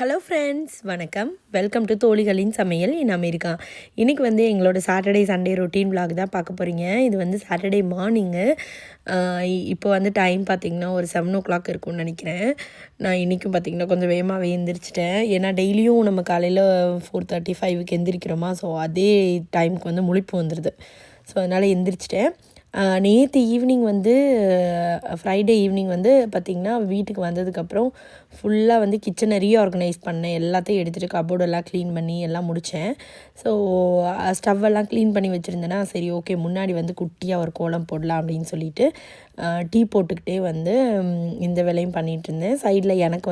Hello friends, வணக்கம். Welcome to தோழிகளின் சமையல் in America. இன்றைக்கி வந்து எங்களோட சாட்டர்டே சண்டே ரொட்டீன் விலாக் தான் பார்க்க போகிறீங்க. இது வந்து சாட்டர்டே மார்னிங்கு. இப்போ வந்து டைம் பார்த்திங்கன்னா ஒரு 7 o'clock இருக்கும்னு நினைக்கிறேன். நான் இன்றைக்கும் பார்த்திங்கன்னா கொஞ்சம் வேகமாகவே எந்திரிச்சிட்டேன். ஏன்னா டெய்லியும் நம்ம காலையில் 4:35 எந்திரிக்கிறோமா, ஸோ அதே டைமுக்கு வந்து முழிப்பு வந்துடுது. ஸோ அதனால் எந்திரிச்சிட்டேன். நேற்று ஈவினிங் வந்து ஃப்ரைடே ஈவினிங் வந்து பார்த்திங்கன்னா வீட்டுக்கு வந்ததுக்கப்புறம் ஃபுல்லாக வந்து கிச்சனை ரீஆர்கனைஸ் பண்ணேன். எல்லாத்தையும் எடுத்துகிட்டு கபோர்டெல்லாம் க்ளீன் பண்ணி எல்லாம் முடித்தேன். ஸோ ஸ்டவ்வெல்லாம் க்ளீன் பண்ணி வச்சுருந்தேன்னா சரி ஓகே, முன்னாடி வந்து குட்டியாக ஒரு கோலம் போடலாம் அப்படின்னு சொல்லிட்டு டீ போட்டுக்கிட்டே வந்து இந்த வேலையும் பண்ணிகிட்டு இருந்தேன். சைடில் எனக்கு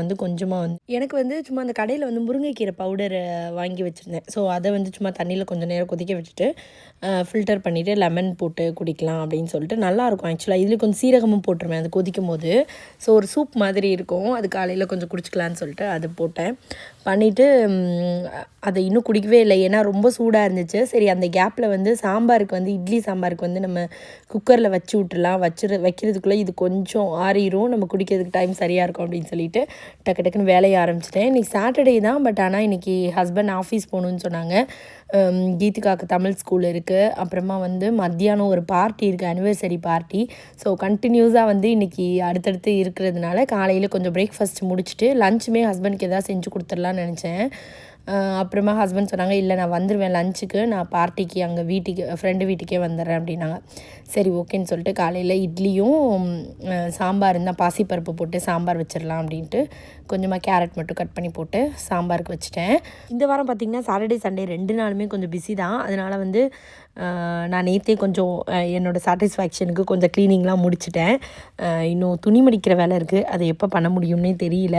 வந்து சும்மா அந்த கடையில் வந்து முருங்கைக்கீரை பவுடர் வாங்கி வச்சுருந்தேன். ஸோ அதை வந்து சும்மா தண்ணியில் கொஞ்சம் நேரம் கொதிக்க வச்சுட்டு ஃபில்டர் பண்ணிவிட்டு லெமன் போட்டு குடிக்கலாம் அப்படின்னு சொல்லிட்டு நல்லாயிருக்கும். ஆக்சுவலாக இதில் கொஞ்சம் சீரகமும் போட்டுருவேன் அது கொதிக்கும் போது. ஸோ ஒரு சூப் மாதிரி இருக்கும். அது காலையில் கொஞ்சம் குடிச்சிக்கலான்னு சொல்லிட்டு அது போட்டேன். பண்ணிவிட்டு அதை இன்னும் குடிக்கவே இல்லை, ஏன்னா ரொம்ப சூடாக இருந்துச்சு. சரி அந்த கேப்பில் வந்து சாம்பாருக்கு வந்து இட்லி சாம்பாருக்கு வந்து நம்ம குக்கரில் வச்சு விட்டுலாம். வைக்கிறதுக்குள்ளே இது கொஞ்சம் ஆறிடும், நம்ம குடிக்கிறதுக்கு டைம் சரியாக இருக்கும் அப்படின்னு சொல்லிட்டு டக்கு டக்குன்னு வேலையை ஆரம்பிச்சிட்டேன். இன்றைக்கி சாட்டர்டே தான், பட் ஆனால் இன்றைக்கி ஹஸ்பண்ட் ஆஃபீஸ் போகணுன்னு சொன்னாங்க. கீதிகாவுக்கு தமிழ் ஸ்கூல் இருக்குது. அப்புறமா வந்து மத்தியானம் ஒரு பார்ட்டி இருக்குது, அனிவர்சரி பார்ட்டி. ஸோ கண்டினியூஸாக வந்து இன்றைக்கி அடுத்தடுத்து இருக்கிறதுனால காலையில் கொஞ்சம் பிரேக்ஃபாஸ்ட் முடிச்சுட்டு லஞ்சுமே ஹஸ்பண்டுக்கு எதாவது செஞ்சு கொடுத்துடலான்னு நினச்சேன். அப்புறமா ஹஸ்பண்ட் சொன்னாங்க, இல்லை நான் வந்துடுவேன் லஞ்சுக்கு, நான் பார்ட்டிக்கு அங்கே ஃப்ரெண்டு வீட்டுக்கே வந்துடுறேன் அப்படின்னாங்க. சரி ஓகேன்னு சொல்லிட்டு காலையில் இட்லியும் சாம்பார் இருந்தால் பாசிப்பருப்பு போட்டு சாம்பார் வச்சிடலாம் அப்படின்ட்டு கொஞ்சமாக கேரட் மட்டும் கட் பண்ணி போட்டு சாம்பாருக்கு வச்சுட்டேன். இந்த வாரம் பார்த்திங்கன்னா சாட்டர்டே சண்டே 2 நாளுமே கொஞ்சம் பிஸி தான். அதனால் வந்து நான் நேற்றே கொஞ்சம் என்னோடய சாட்டிஸ்ஃபேக்ஷனுக்கு கொஞ்சம் க்ளீனிங்லாம் முடிச்சிட்டேன். இன்னும் துணி மடிக்கிற வேலை இருக்குது, அதை எப்போ பண்ண முடியும்னே தெரியல.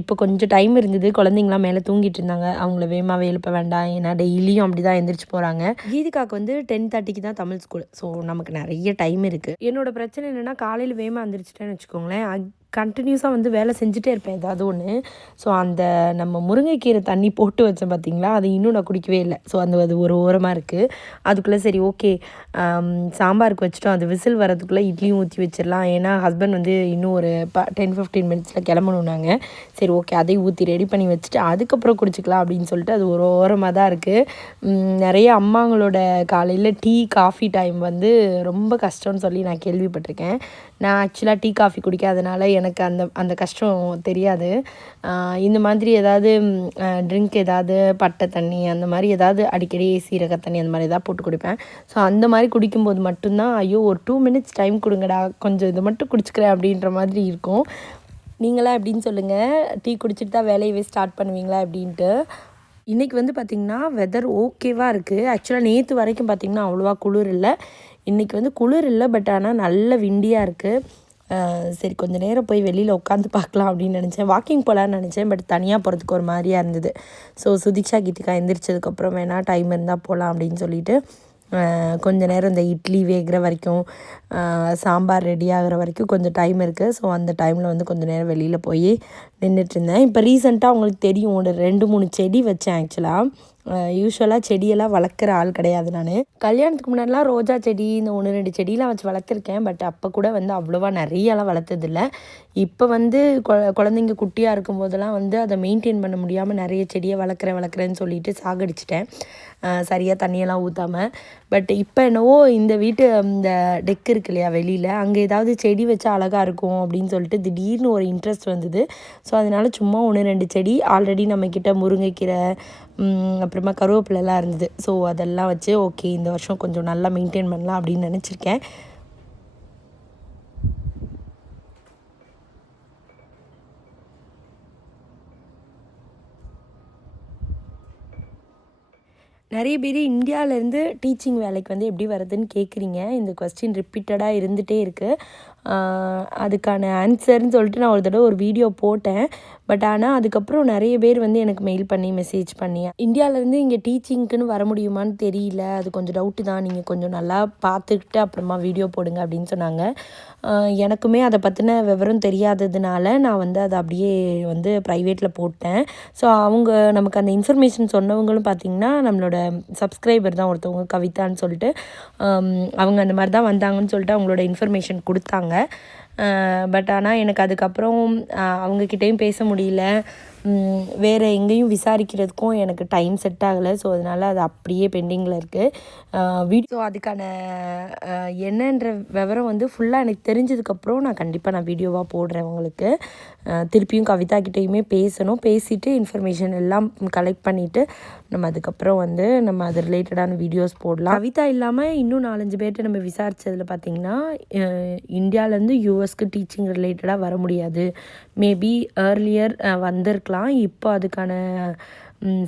இப்போ கொஞ்சம் டைம் இருந்தது. குழந்தைங்களாம் மேலே தூங்கிட்டு இருந்தாங்க, அவங்கள வேகமாகவே எழுப்ப வேண்டாம், ஏன்னா டெய்லியும் அப்படி தான் எந்திரிச்சு போகிறாங்க. கீதிகாவுக்கு வந்து 10:30 தான் தமிழ் ஸ்கூல். ஸோ நமக்கு நிறைய டைம் இருக்குது. என்னோடய பிரச்சனை என்னென்னா காலையில் வேகமாக எந்திரிச்சிட்டேன்னு வச்சுக்கோங்களேன், கண்டினியூஸாக வந்து வேலை செஞ்சுட்டே இருப்பேன் ஏதாவது ஒன்று. ஸோ அந்த நம்ம முருங்கைக்கீரை தண்ணி போட்டு வச்சேன் பார்த்திங்களா, அது இன்னும் நான் குடிக்கவே இல்லை. ஸோ அது ஒரு ஓரமாக இருக்குது. அதுக்குள்ளே சரி ஓகே சாம்பாருக்கு வச்சுட்டோம், அது விசில் வரதுக்குள்ளே இட்லியும் ஊற்றி வச்சிடலாம். ஏன்னா ஹஸ்பண்ட் வந்து இன்னும் ஒரு 10-15 மினிட்ஸில் கிளம்பணுன்னாங்க. சரி ஓகே அதையும் ஊற்றி ரெடி பண்ணி வச்சுட்டு அதுக்கப்புறம் குடிச்சிக்கலாம் அப்படின்னு சொல்லிட்டு அது ஒரு ஓரமாக தான் இருக்குது. நிறைய அம்மாங்களோட காலையில் டீ காஃபி டைம் வந்து ரொம்ப கஷ்டம்னு சொல்லி நான் கேள்விப்பட்டிருக்கேன். நான் ஆக்சுவலாக டீ காஃபி குடிக்காதனால எனக்கு அந்த கஷ்டம் தெரியாது. இந்த மாதிரி ஏதாவது ட்ரிங்க், ஏதாவது பட்டை தண்ணி அந்த மாதிரி ஏதாவது அடிக்கடி சீரக தண்ணி அந்த மாதிரி ஏதாவது போட்டு குடிப்பேன். ஸோ அந்த மாதிரி குடிக்கும்போது மட்டும்தான் ஐயோ ஒரு 2 மினிட்ஸ் டைம் கொடுங்கடா, கொஞ்சம் இதை மட்டும் குடிச்சிக்கிறேன் அப்படின்ற மாதிரி இருக்கும். நீங்களாம் எப்படின்னு சொல்லுங்கள், டீ குடிச்சிட்டு தான் வேலையவே ஸ்டார்ட் பண்ணுவீங்களா அப்படின்ட்டு. இன்றைக்கி வந்து பார்த்திங்கன்னா வெதர் ஓகேவாக இருக்குது. ஆக்சுவலாக நேற்று வரைக்கும் பார்த்திங்கன்னா அவ்வளோவா குளிர் இல்லை. இன்றைக்கி வந்து குளிர் இல்லை, பட் ஆனால் நல்ல விண்டியாக இருக்குது. சரி கொஞ்சம் நேரம் போய் வெளியில் உட்காந்து பார்க்கலாம் அப்படின்னு நினச்சேன். வாக்கிங் போகலான்னு நினச்சேன், பட் தனியாக போகிறதுக்கு ஒரு மாதிரியாக இருந்தது. ஸோ சுதீக்ஷா கீதிகா எந்திரிச்சதுக்கப்புறம் வேணால் டைம் இருந்தால் போகலாம் அப்படின்னு சொல்லிட்டு கொஞ்சம் நேரம் இந்த இட்லி வேகிற வரைக்கும் சாம்பார் ரெடி ஆகிற வரைக்கும் கொஞ்சம் டைம் இருக்குது. ஸோ அந்த டைமில் வந்து கொஞ்சம் நேரம் வெளியில் போய் நின்றுட்டுருந்தேன். இப்போ ரீசெண்டாக உங்களுக்கு தெரியும், ஒரு 2-3 செடி வச்சேன். ஆக்சுவலாக யூஸ்வலாக செடியெல்லாம் வளர்க்குற ஆள் கிடையாது நான். கல்யாணத்துக்கு முன்னாடிலாம் ரோஜா செடி இந்த 1-2 செடியெலாம் வச்சு வளர்த்துருக்கேன். பட் அப்போ கூட வந்து அவ்வளோவா நிறையெல்லாம் வளர்த்ததில்லை. இப்போ வந்து குழந்தைங்க குட்டியாக இருக்கும்போதெல்லாம் வந்து அதை மெயின்டைன் பண்ண முடியாமல் நிறைய செடியை வளர்க்குறேன்னு சொல்லிட்டு சாகடிச்சிட்டேன், சரியாக தண்ணியெல்லாம் ஊற்றாமல். பட் இப்போ என்னவோ இந்த வீட்டு இந்த டெக் இருக்கு இல்லையா வெளியில், அங்கே ஏதாவது செடி வச்சா அழகாக இருக்கும் அப்படின்னு சொல்லிட்டு திடீர்னு ஒரு இன்ட்ரெஸ்ட் வந்தது. ஸோ அதனால் சும்மா 1-2 செடி, ஆல்ரெடி நம்மக்கிட்ட முருங்கைக்கீரை அப்புறமா கருவேப்பிலெல்லாம் இருந்தது. ஸோ அதெல்லாம் வச்சு ஓகே இந்த வருஷம் கொஞ்சம் நல்லா மெயின்டைன் பண்ணலாம் அப்படின்னு நினச்சிருக்கேன். நிறைய பேர் இந்தியாவிலேருந்து டீச்சிங் வேலைக்கு வந்து எப்படி வருதுன்னு கேட்குறீங்க. இந்த கொஸ்டின் ரிப்பீட்டடாக இருந்துகிட்டே இருக்குது. அதுக்கான ஆன்சர்னு சொல்லிட்டு நான் ஒரு வீடியோ போட்டேன். பட் ஆனால் அதுக்கப்புறம் நிறைய பேர் வந்து எனக்கு மெயில் பண்ணி மெசேஜ் பண்ணி இந்தியாவிலேருந்து இங்கே டீச்சிங்க்குன்னு வர முடியுமான்னு தெரியல, அது கொஞ்சம் டவுட்டு தான், நீங்கள் கொஞ்சம் நல்லா பார்த்துக்கிட்டு அப்புறமா வீடியோ போடுங்க அப்படின்னு சொன்னாங்க. எனக்குமே அதை பற்றின விவரம் தெரியாததுனால நான் வந்து அதை அப்படியே வந்து ப்ரைவேட்டில் போட்டேன். ஸோ அவங்க நமக்கு அந்த இன்ஃபர்மேஷன் சொன்னவங்களும் பார்த்திங்கன்னா நம்மளோட சப்ஸ்கிரைபர் தான் ஒருத்தவங்க, கவிதான்னு சொல்லிட்டு. அவங்க அந்த மாதிரி தான் வந்தாங்கன்னு சொல்லிட்டு அவங்களோட இன்ஃபர்மேஷன் கொடுத்தாங்க. பட் ஆனால் எனக்கு அதுக்கப்புறம் அவங்கக்கிட்டேயும் பேச முடியல. வேறு எங்கேயும் விசாரிக்கிறதுக்கும் எனக்கு டைம் செட் ஆகலை. ஸோ அதனால் அது அப்படியே பெண்டிங்கில் இருக்குது. ஸோ அதுக்கான என்னன்ற விவரம் வந்து ஃபுல்லாக எனக்கு தெரிஞ்சதுக்கப்புறம் நான் வீடியோவாக போடுறேன் உங்களுக்கு. திருப்பியும் கவிதா கிட்டேயுமே பேசணும். பேசிவிட்டு இன்ஃபர்மேஷன் எல்லாம் கலெக்ட் பண்ணிவிட்டு நம்ம அதுக்கப்புறம் வந்து நம்ம அது ரிலேட்டடான வீடியோஸ் போடலாம். கவிதா இல்லாமல் இன்னும் 4-5 பேர்கிட்ட நம்ம விசாரித்ததில் பார்த்திங்கன்னா இந்தியாவிலேருந்து யூஎஸ்க்கு டீச்சிங் ரிலேட்டடாக வர முடியாது. மேபி ஏர்லியர் வந்திருக்கலாம். இப்போ அதுக்கான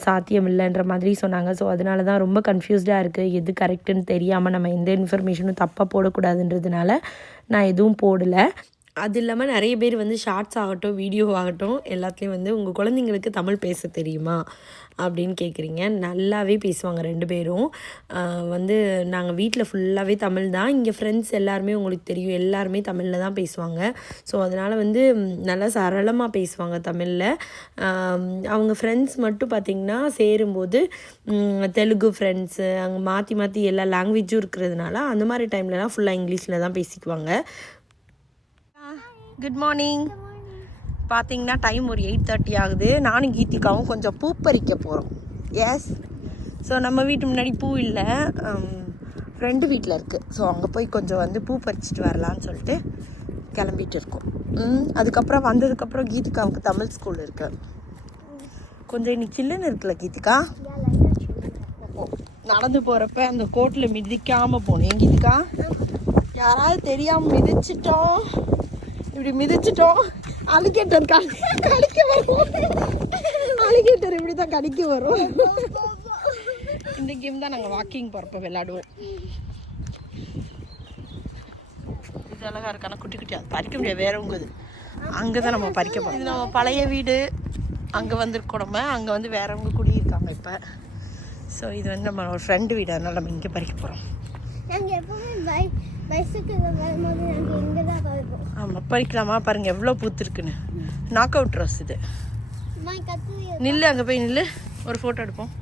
சாத்தியம் இல்லைன்ற மாதிரி சொன்னாங்க. ஸோ அதனால தான் ரொம்ப கன்ஃபியூஸ்டாக இருக்குது. எது கரெக்டுன்னு தெரியாமல் நம்ம எந்த இன்ஃபர்மேஷனும் தப்பாக போடக்கூடாதுன்றதுனால நான் எதுவும் போடலை. அது இல்லாமல் நிறைய பேர் வந்து ஷார்ட்ஸ் ஆகட்டும், வீடியோ ஆகட்டும், எல்லாத்துலேயும் வந்து உங்கள் குழந்தைங்களுக்கு தமிழ் பேச தெரியுமா அப்படின்னு கேட்குறீங்க. நல்லாவே பேசுவாங்க 2 பேரும். வந்து நாங்கள் வீட்டில் ஃபுல்லாகவே தமிழ் தான். இங்கே ஃப்ரெண்ட்ஸ் எல்லாருமே உங்களுக்கு தெரியும், எல்லாருமே தமிழில் தான் பேசுவாங்க. ஸோ அதனால் வந்து நல்லா சரளமாக பேசுவாங்க தமிழில். அவங்க ஃப்ரெண்ட்ஸ் மட்டும் பார்த்திங்கன்னா சேரும்போது தெலுங்கு ஃப்ரெண்ட்ஸு அங்கே மாற்றி மாற்றி எல்லா லாங்குவேஜும் இருக்கிறதுனால அந்த மாதிரி டைம்லலாம் ஃபுல்லாக இங்கிலீஷில் தான் பேசிக்குவாங்க. Good morning. பார்த்தீங்கன்னா டைம் ஒரு 8:30 ஆகுது. நானும் கீதிகாவும் கொஞ்சம் பூ பறிக்க போகிறோம். எஸ். ஸோ நம்ம வீட்டு முன்னாடி பூ இல்லை, ஃப்ரெண்டு வீட்டில் இருக்குது. ஸோ அங்கே போய் கொஞ்சம் வந்து பூ பறிச்சிட்டு வரலான்னு சொல்லிட்டு கிளம்பிட்டு இருக்கோம். அதுக்கப்புறம் வந்ததுக்கப்புறம் கீதிகாவுக்கு தமிழ் ஸ்கூல் இருக்குது. கொஞ்சம் இன்னைக்கு சில்லுன்னு இருக்குல்ல கீதிகா? நடந்து போகிறப்ப அந்த கோட்டில் மிதிக்காமல் போனேன் கீதிகா. யாராவது தெரியாமல் மிதிச்சிட்டோம், இப்படி மிதிச்சிட்டோம், அலிகேட்டர் கடிக்க வரும். அலிகேட்டர் இப்படி தான் கடிக்க வரும். இந்த கேம் தான் நாங்கள் வாக்கிங் போகிறப்ப விளையாடுவோம். இது அழகாக இருக்கான குட்டி குட்டி, அது பறிக்க முடியாது, வேற உங்குது. அங்கே தான் நம்ம பறிக்க போகிறோம். இது நம்ம பழைய வீடு, அங்கே வந்துருக்கோம். நம்ம அங்கே வந்து வேறவங்க குடியிருக்காங்க இப்போ. ஸோ இது வந்து நம்ம ஒரு ஃப்ரெண்டு வீடு, அதனால் நம்ம இங்கே பறிக்க போகிறோம். ஆமாம், பறிக்கலாமா? பாருங்கள் எவ்வளோ பூத்துருக்குன்னு. நாக் அவுட் ரோஸ் இது. நில்லு, அங்கே போய் நில்லு, ஒரு ஃபோட்டோ எடுப்போம்.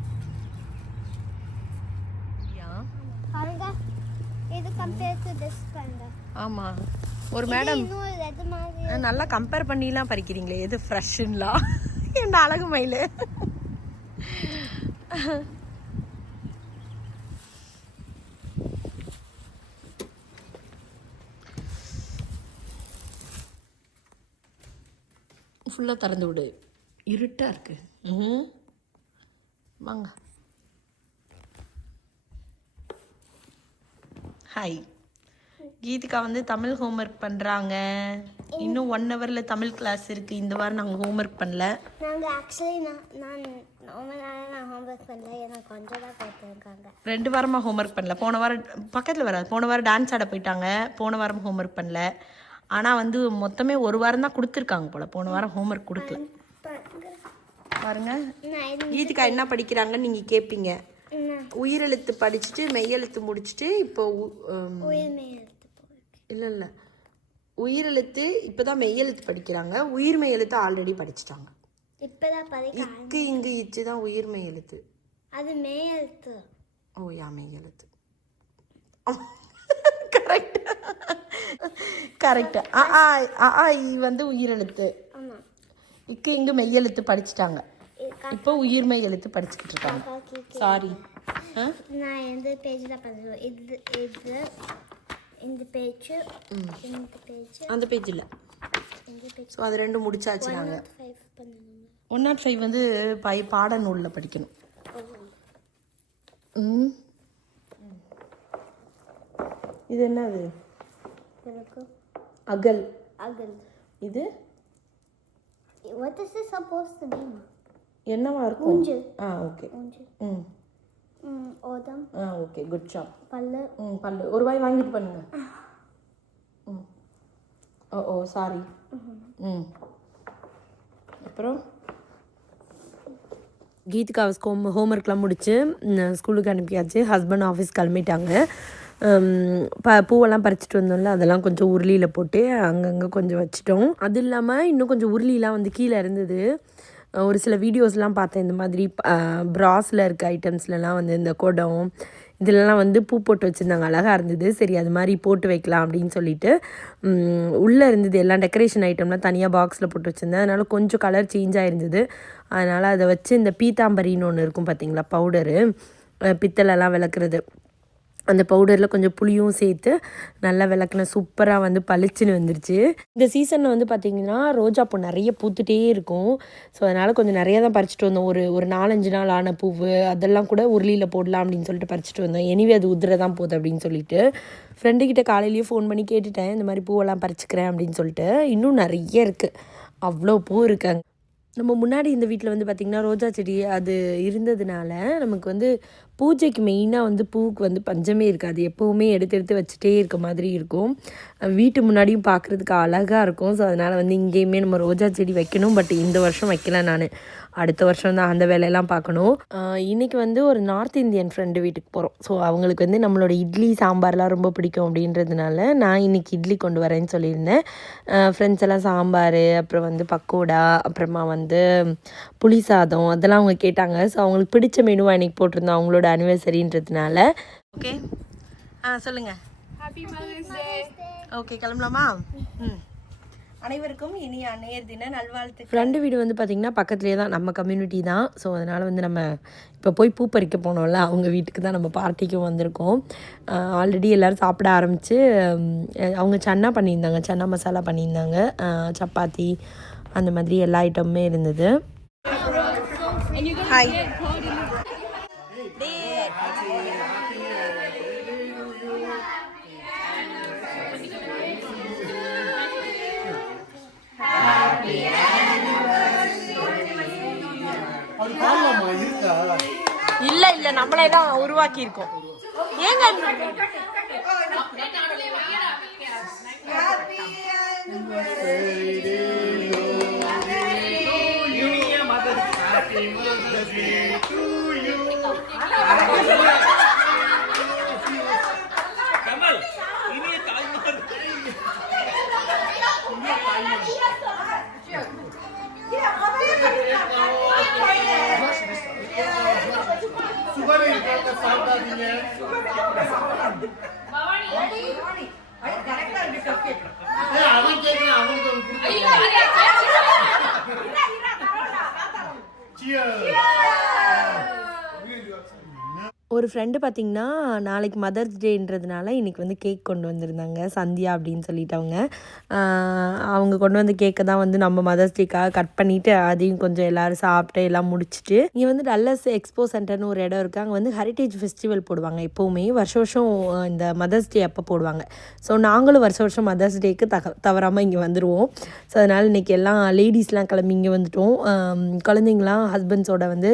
ஆமாம், ஒரு மேடம் நல்லா கம்பேர் பண்ணிலாம் பறிக்கிறீங்களே, எது ஃப்ரெஷ்ஷுங்களா? என்ன அழகு மயில். ஃபுல்லாக திறந்து விடு, இருட்டாக இருக்குது. வாங்க. ஹாய். கீதிகா வந்து தமிழ் ஹோம்ஒர்க் பண்ணுறாங்க. இன்னும் 1 ஹவரில் தமிழ் கிளாஸ் இருக்குது. இந்த வாரம் நாங்கள் ஹோம்ஒர்க் பண்ணல. நாங்கள் ஆக்சுவலி நான் ஹோம்ஒர்க் பண்ணல, எனக்கு கொஞ்சம் தான் கொடுத்துருக்காங்க. 2 வாரமாக ஹோம்ஒர்க் பண்ணல. போன வாரம் பக்கத்தில் வராது, போன வாரம் டான்ஸ் ஆட போயிட்டாங்க. போன வாரம் ஹோம்ஒர்க் பண்ணல. ஆனால் வந்து மொத்தமே 1 வாரம் தான் கொடுத்துருக்காங்க போல். போன வாரம் ஹோம்ஒர்க் கொடுக்கல. பாருங்க கீதிகா என்ன படிக்கிறாங்கன்னு நீங்கள் கேட்பீங்க. உயிரெழுத்து படிச்சுட்டு மெய்யெழுத்து முடிச்சுட்டு இப்போ இல்லை உயிரெழுத்து இப்போ தான் மெய்யெழுத்து படிக்கிறாங்க. உயிர்மெய் எழுத்து ஆல்ரெடி படிச்சுட்டாங்க. இக்கு இங்கு இச்சு தான் உயிர்மெய் எழுத்து. அது மெய்யெழுத்து. ஓ யா, மெய்யெழுத்து. Correct correct. வந்து உயிரெழுத்து. இக்கு இங்கு மெய்யெழுத்து படிச்சுட்டாங்க. இப்போ உயிர்மெய் எழுத்து படிச்சுக்கிட்டு இருக்காங்க. சாரி, நான் எந்த பேஜ் தான் பண்ணுறேன். இது இந்த பேஜ், இந்த பேஜ், அந்த பேஜ் இல்லை. ஸோ அது 2 முடிச்சாச்சு. நாங்கள் 105 வந்து பாட நூலில் படிக்கணும். இது என்னது? அகல். அகல். இது what is this supposed to be? என்னவா இருக்கும்? ஊஞ்சு. ஓகே. ஊஞ்சு. ஓதம். Okay, good job. பல்லு. பல்லு. ஒரு வாய் வாங்கிட்டு பண்ணுங்க. Oh sorry. அப்புறம் கீதிகாவை ஹோம்ஒர்க்லாம் முடிச்சு ஸ்கூலுக்கு அனுப்பியாச்சு. ஹஸ்பண்ட் ஆஃபீஸ் கிளம்பிட்டாங்க. பூவெல்லாம் பறிச்சிட்டு வந்தோம்ல, அதெல்லாம் கொஞ்சம் உருளியில் போட்டு அங்கங்கே கொஞ்சம் வச்சிட்டோம். அது இல்லாமல் இன்னும் கொஞ்சம் உருளிலாம் வந்து கீழே இருந்தது. ஒரு சில வீடியோஸ்லாம் பார்த்தேன். இந்த மாதிரி ப்ராஸில் இருக்க ஐட்டம்ஸ்லலாம் வந்து இந்த குடம், இதிலலாம் வந்து பூ போட்டு வச்சுருந்தாங்க, அழகாக இருந்தது. சரி அது மாதிரி போட்டு வைக்கலாம் அப்படின்னு சொல்லிட்டு உள்ளே இருந்தது எல்லாம் டெக்கரேஷன் ஐட்டம்லாம் தனியாக பாக்ஸில் போட்டு வச்சுருந்தேன். அதனால் கொஞ்சம் கலர் சேஞ்ச் ஆகிருந்தது. அதனால் அதை வச்சு இந்த பீத்தாம்பரின்னு ஒன்று இருக்கும் பார்த்தீங்களா, பவுடரு, பித்தளைலாம் விளக்குறது, அந்த பவுடரில் கொஞ்சம் புளியும் சேர்த்து நல்லா விளக்குன சூப்பராக வந்து பளிச்சுன்னு வந்துருச்சு. இந்த சீசனில் வந்து பார்த்திங்கன்னா ரோஜாப்பூ நிறைய பூத்துட்டே இருக்கும். ஸோ அதனால் கொஞ்சம் நிறையா தான் பறிச்சிட்டு வந்தோம். ஒரு 4-5 நாள் ஆன பூவு அதெல்லாம் கூட உருளியில் போடலாம் அப்படின்னு சொல்லிட்டு பறிச்சிட்டு வந்தோம். எனிவே அது உதிர தான் போகுது அப்படின்னு சொல்லிட்டு ஃப்ரெண்டுக்கிட்ட காலையிலேயே ஃபோன் பண்ணி கேட்டுட்டேன், இந்த மாதிரி பூவெல்லாம் பறிச்சுக்கிறேன் அப்படின்னு சொல்லிட்டு. இன்னும் நிறைய இருக்குது, அவ்வளோ பூ இருக்காங்க. நம்ம முன்னாடி இந்த வீட்டில் வந்து பார்த்திங்கன்னா ரோஜா செடி அது இருந்ததுனால நமக்கு வந்து பூஜைக்கு மெயினாக வந்து பூவுக்கு வந்து பஞ்சமே இருக்காது. எப்போவுமே எடுத்து எடுத்து வச்சுட்டே இருக்க மாதிரி இருக்கும். வீட்டு முன்னாடியும் பார்க்குறதுக்கு அழகாக இருக்கும். ஸோ அதனால் வந்து இங்கேயுமே நம்ம ரோஜா செடி வைக்கணும். பட் இந்த வருஷம் வைக்கல, நான் அடுத்த வருஷம் தான் அந்த வேலையெல்லாம் பார்க்கணும். இன்றைக்கி வந்து ஒரு நார்த் இந்தியன் ஃப்ரெண்டு வீட்டுக்கு போகிறோம். ஸோ அவங்களுக்கு வந்து நம்மளோட இட்லி சாம்பார்லாம் ரொம்ப பிடிக்கும் அப்படின்றதுனால நான் இன்றைக்கி இட்லி கொண்டு வரேன்னு சொல்லியிருந்தேன். ஃப்ரெண்ட்ஸ் எல்லாம் சாம்பார், அப்புறம் வந்து பக்கோடா, அப்புறமா வந்து புளி சாதம் அதெல்லாம் அவங்க கேட்டாங்க. ஸோ அவங்களுக்கு பிடிச்ச மெனுவாக இன்றைக்கி போட்டிருந்தோம், அவங்களோட அனிவர்சரின்றதுனால. ஓகே, சொல்லுங்கள். Happy mother's day. ஓகே, கிளம்பலாமா? அனைவருக்கும் இனிய அன்னையர் தின நல்வாழ்த்து. ஃப்ரெண்டு வீடு வந்து பார்த்திங்கன்னா பக்கத்துலேயே தான், நம்ம கம்யூனிட்டி தான். ஸோ அதனால் வந்து நம்ம இப்போ போய் பூ பறிக்க போனோம்ல, அவங்க வீட்டுக்கு தான் நம்ம பார்ட்டிக்கும் வந்திருக்கோம். ஆல்ரெடி எல்லோரும் சாப்பிட ஆரம்பித்து அவங்க சன்னா பண்ணியிருந்தாங்க, சன்னா மசாலா பண்ணியிருந்தாங்க, சப்பாத்தி அந்த மாதிரி எல்லா ஐட்டமுமே இருந்தது. ஹாய். இல்ல நம்மளே தான் உருவாக்கி இருக்கோம். ஏங்க ஒரு ஃப்ரெண்டு பார்த்திங்கன்னா நாளைக்கு மதர்ஸ் டேன்றதுனால இன்றைக்கி வந்து கேக் கொண்டு வந்திருந்தாங்க, சந்தியா அப்படின்னு சொல்லிட்டு. அவங்க கொண்டு வந்த கேக்கை தான் வந்து நம்ம மதர்ஸ் டேக்காக கட் பண்ணிவிட்டு அதையும் கொஞ்சம் எல்லோரும் சாப்பிட்டு எல்லாம் முடிச்சுட்டு இங்கே வந்து டல்லஸ் எக்ஸ்போ சென்டர்னு ஒரு இடம் இருக்குது. அங்கே வந்து ஹெரிட்டேஜ் ஃபெஸ்டிவல் போடுவாங்க எப்போவுமே, வருஷம் இந்த மதர்ஸ் டே அப்போ போடுவாங்க. ஸோ நாங்களும் வருஷம் மதர்ஸ் டேக்கு தவறாமல் இங்கே வந்துடுவோம். ஸோ அதனால் இன்றைக்கி எல்லாம் லேடிஸ்லாம் கிளம்பி இங்கே வந்துட்டோம். குழந்தைங்களாம் ஹஸ்பண்ட்ஸோட வந்து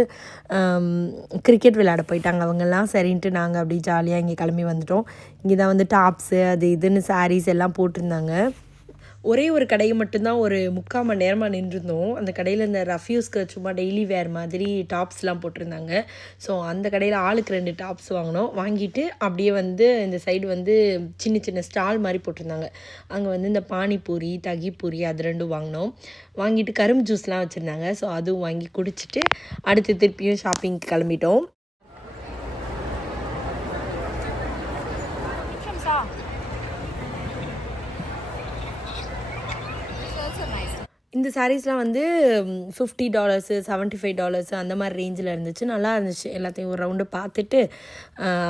கிரிக்கெட் விளையாட போயிட்டாங்க. அவங்கெல்லாம் சரின்ட்டு நாங்கள் அப்படி ஜாலியாக இங்கே கிளம்பி வந்துட்டோம். இங்கே தான் வந்து டாப்ஸு அது இதுன்னு சாரீஸ் எல்லாம் போட்டிருந்தாங்க. ஒரே ஒரு கடையை மட்டும்தான் ஒரு 3/4 மணி நேரமாக நின்றுருந்தோம். அந்த கடையில் இந்த ரஃப்யூஸ்க்கு சும்மா டெய்லி வேர் மாதிரி டாப்ஸ்லாம் போட்டிருந்தாங்க. ஸோ அந்த கடையில் ஆளுக்கு 2 டாப்ஸ் வாங்கினோம். வாங்கிட்டு அப்படியே வந்து இந்த சைடு வந்து சின்ன சின்ன ஸ்டால் மாதிரி போட்டிருந்தாங்க. அங்கே வந்து இந்த பானிபூரி, தகிப்பூரி அது 2 வாங்கினோம். வாங்கிட்டு கரும்பு ஜூஸ்லாம் வச்சுருந்தாங்க. ஸோ அதுவும் வாங்கி குடிச்சிட்டு அடுத்து திருப்பியும் ஷாப்பிங்க்கு கிளம்பிட்டோம். இந்த சாரீஸ்லாம் வந்து $50, $75 அந்த மாதிரி ரேஞ்சில் இருந்துச்சு. நல்லா இருந்துச்சு. எல்லாத்தையும் ஒரு ரவுண்டு பார்த்துட்டு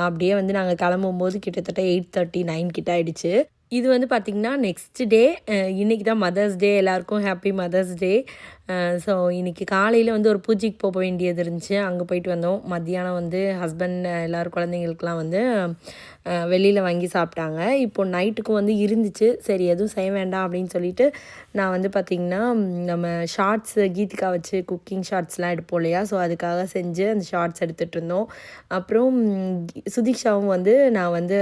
அப்படியே வந்து நாங்கள் கிளம்பும்போது கிட்டத்தட்ட 8:30, 9 கிட்ட ஆகிடுச்சு. இது வந்து பார்த்திங்கன்னா நெக்ஸ்ட் டே, இன்றைக்கி தான் மதர்ஸ் டே. எல்லாருக்கும் ஹாப்பி மதர்ஸ் டே. ஸோ இன்றைக்கி காலையில் வந்து ஒரு பூஜைக்கு போக வேண்டியது இருந்துச்சு, அங்கே போயிட்டு வந்தோம். மத்தியானம் வந்து ஹஸ்பண்ட் எல்லோரும் குழந்தைங்களுக்கெலாம் வந்து வெளியில் வாங்கி சாப்பிட்டாங்க. இப்போது நைட்டுக்கும் வந்து இருந்துச்சு. சரி எதுவும் செய்ய வேண்டாம் அப்படின்னு சொல்லிட்டு நான் வந்து பார்த்திங்கன்னா நம்ம ஷார்ட்ஸு கீதிகா வச்சு குக்கிங் ஷார்ட்ஸ்லாம் எடுப்போம் இல்லையா, ஸோ அதுக்காக செஞ்சு அந்த ஷார்ட்ஸ் எடுத்துகிட்டு இருந்தோம். அப்புறம் சுதீக்ஷாவும் வந்து நான் வந்து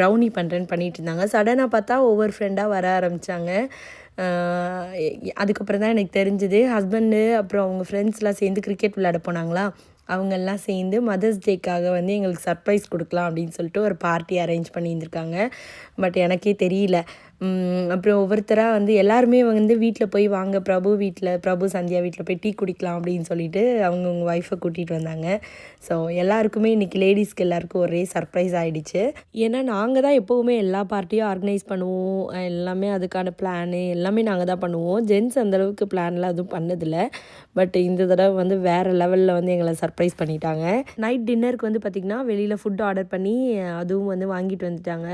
ப்ரௌனி பண்ணுறேன்னு பண்ணிகிட்டு இருந்தாங்க. சடனாக பார்த்தா ஒவ்வொரு ஃப்ரெண்டாக வர ஆரம்பித்தாங்க. அதுக்கப்புறம் தான் எனக்கு தெரிஞ்சுது ஹஸ்பண்டு அப்புறம் அவங்க ஃப்ரெண்ட்ஸ்லாம் சேர்ந்து கிரிக்கெட் விளையாட போனாங்களா, அவங்கெல்லாம் சேர்ந்து மதர்ஸ் டேக்காக வந்து எங்களுக்கு சர்ப்ரைஸ் கொடுக்கலாம் அப்படின்னு சொல்லிட்டு ஒரு பார்ட்டி அரேஞ்ச் பண்ணியிருந்துருக்காங்க. பட் எனக்கே தெரியல. அப்புறம் ஒவ்வொருத்தராக வந்து எல்லாருமே வந்து வீட்டில் போய் வாங்க பிரபு சந்தியா வீட்டில் போய் டீ குடிக்கலாம் அப்படின்னு சொல்லிட்டு அவங்கவுங்க ஒய்ஃபை கூட்டிகிட்டு வந்தாங்க. ஸோ எல்லாருக்குமே இன்றைக்கி லேடிஸ்க்கு எல்லாருக்கும் ஒரே சர்ப்ரைஸ் ஆகிடுச்சு. ஏன்னா நாங்கள் தான் எப்போவுமே எல்லா பார்ட்டியும் ஆர்கனைஸ் பண்ணுவோம், எல்லாமே அதுக்கான பிளானு எல்லாமே நாங்கள் தான் பண்ணுவோம். ஜென்ட்ஸ் அந்தளவுக்கு பிளான்லாம் எதுவும் பண்ணதில்லை. பட் இந்த தடவை வந்து வேறு லெவலில் வந்து எங்களை சர்ப்ரைஸ் பண்ணிட்டாங்க. நைட் டின்னருக்கு வந்து பார்த்திங்கன்னா வெளியில் ஃபுட் ஆர்டர் பண்ணி அதுவும் வந்து வாங்கிட்டு வந்துட்டாங்க.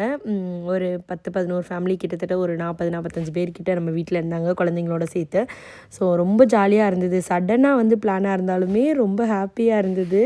ஒரு 10-11 ஃபேமிலி கிட்டத்தட்ட ஒரு 40-45 பேர்கிட்ட நம்ம வீட்டில் இருந்தாங்க குழந்தைங்களோட சேர்த்து. ஸோ ரொம்ப ஜாலியாக இருந்தது. சடனாக வந்து பிளானாக இருந்தாலுமே ரொம்ப ஹாப்பியாக இருந்தது.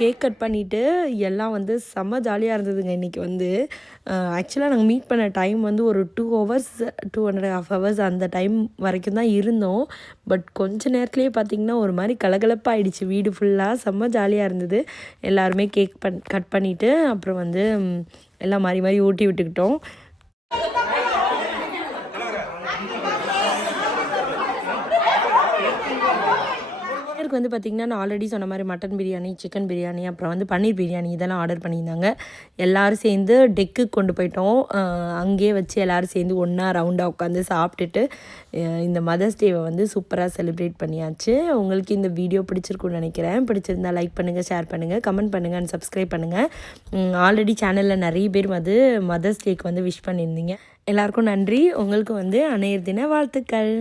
கேக் கட் பண்ணிவிட்டு எல்லாம் வந்து செம்ம ஜாலியாக இருந்ததுங்க. இன்றைக்கி வந்து ஆக்சுவலாக நாங்கள் மீட் பண்ண டைம் வந்து ஒரு 2 ஹவர்ஸ் 2.5 ஹவர்ஸ் அந்த டைம் வரைக்கும் தான் இருந்தோம். பட் கொஞ்ச நேரத்துலேயே பார்த்திங்கன்னா ஒரு மாதிரி கலகலப்பாகிடுச்சு வீடு ஃபுல்லாக. செம்ம ஜாலியாக இருந்தது. எல்லாருமே கேக் கட் பண்ணிவிட்டு அப்புறம் வந்து எல்லாம் மாறி ஊட்டி விட்டுக்கிட்டோம். வந்து பார்த்திங்கன்னா நான் ஆல்ரெடி சொன்ன மாதிரி மட்டன் பிரியாணி, சிக்கன் பிரியாணி, அப்புறம் வந்து பன்னீர் பிரியாணி இதெல்லாம் ஆர்டர் பண்ணியிருந்தாங்க. எல்லோரும் சேர்ந்து டெக்குக்கு கொண்டு போயிட்டோம். அங்கேயே வச்சு எல்லோரும் சேர்ந்து ஒன்றா ரவுண்டாக உட்காந்து சாப்பிட்டுட்டு இந்த மதர்ஸ் டேவை வந்து சூப்பராக செலிப்ரேட் பண்ணியாச்சு. உங்களுக்கு இந்த வீடியோ பிடிச்சிருக்குன்னு நினைக்கிறேன். பிடிச்சிருந்தா லைக் பண்ணுங்கள், ஷேர் பண்ணுங்கள், கமெண்ட் பண்ணுங்கள் அண்ட் சப்ஸ்கிரைப் பண்ணுங்கள். ஆல்ரெடி சேனலில் நிறைய பேர் வந்து மதர்ஸ் டேக்கு வந்து விஷ் பண்ணியிருந்தீங்க. எல்லாருக்கும் நன்றி. உங்களுக்கு வந்து அன்னையர் தின வாழ்த்துக்கள்.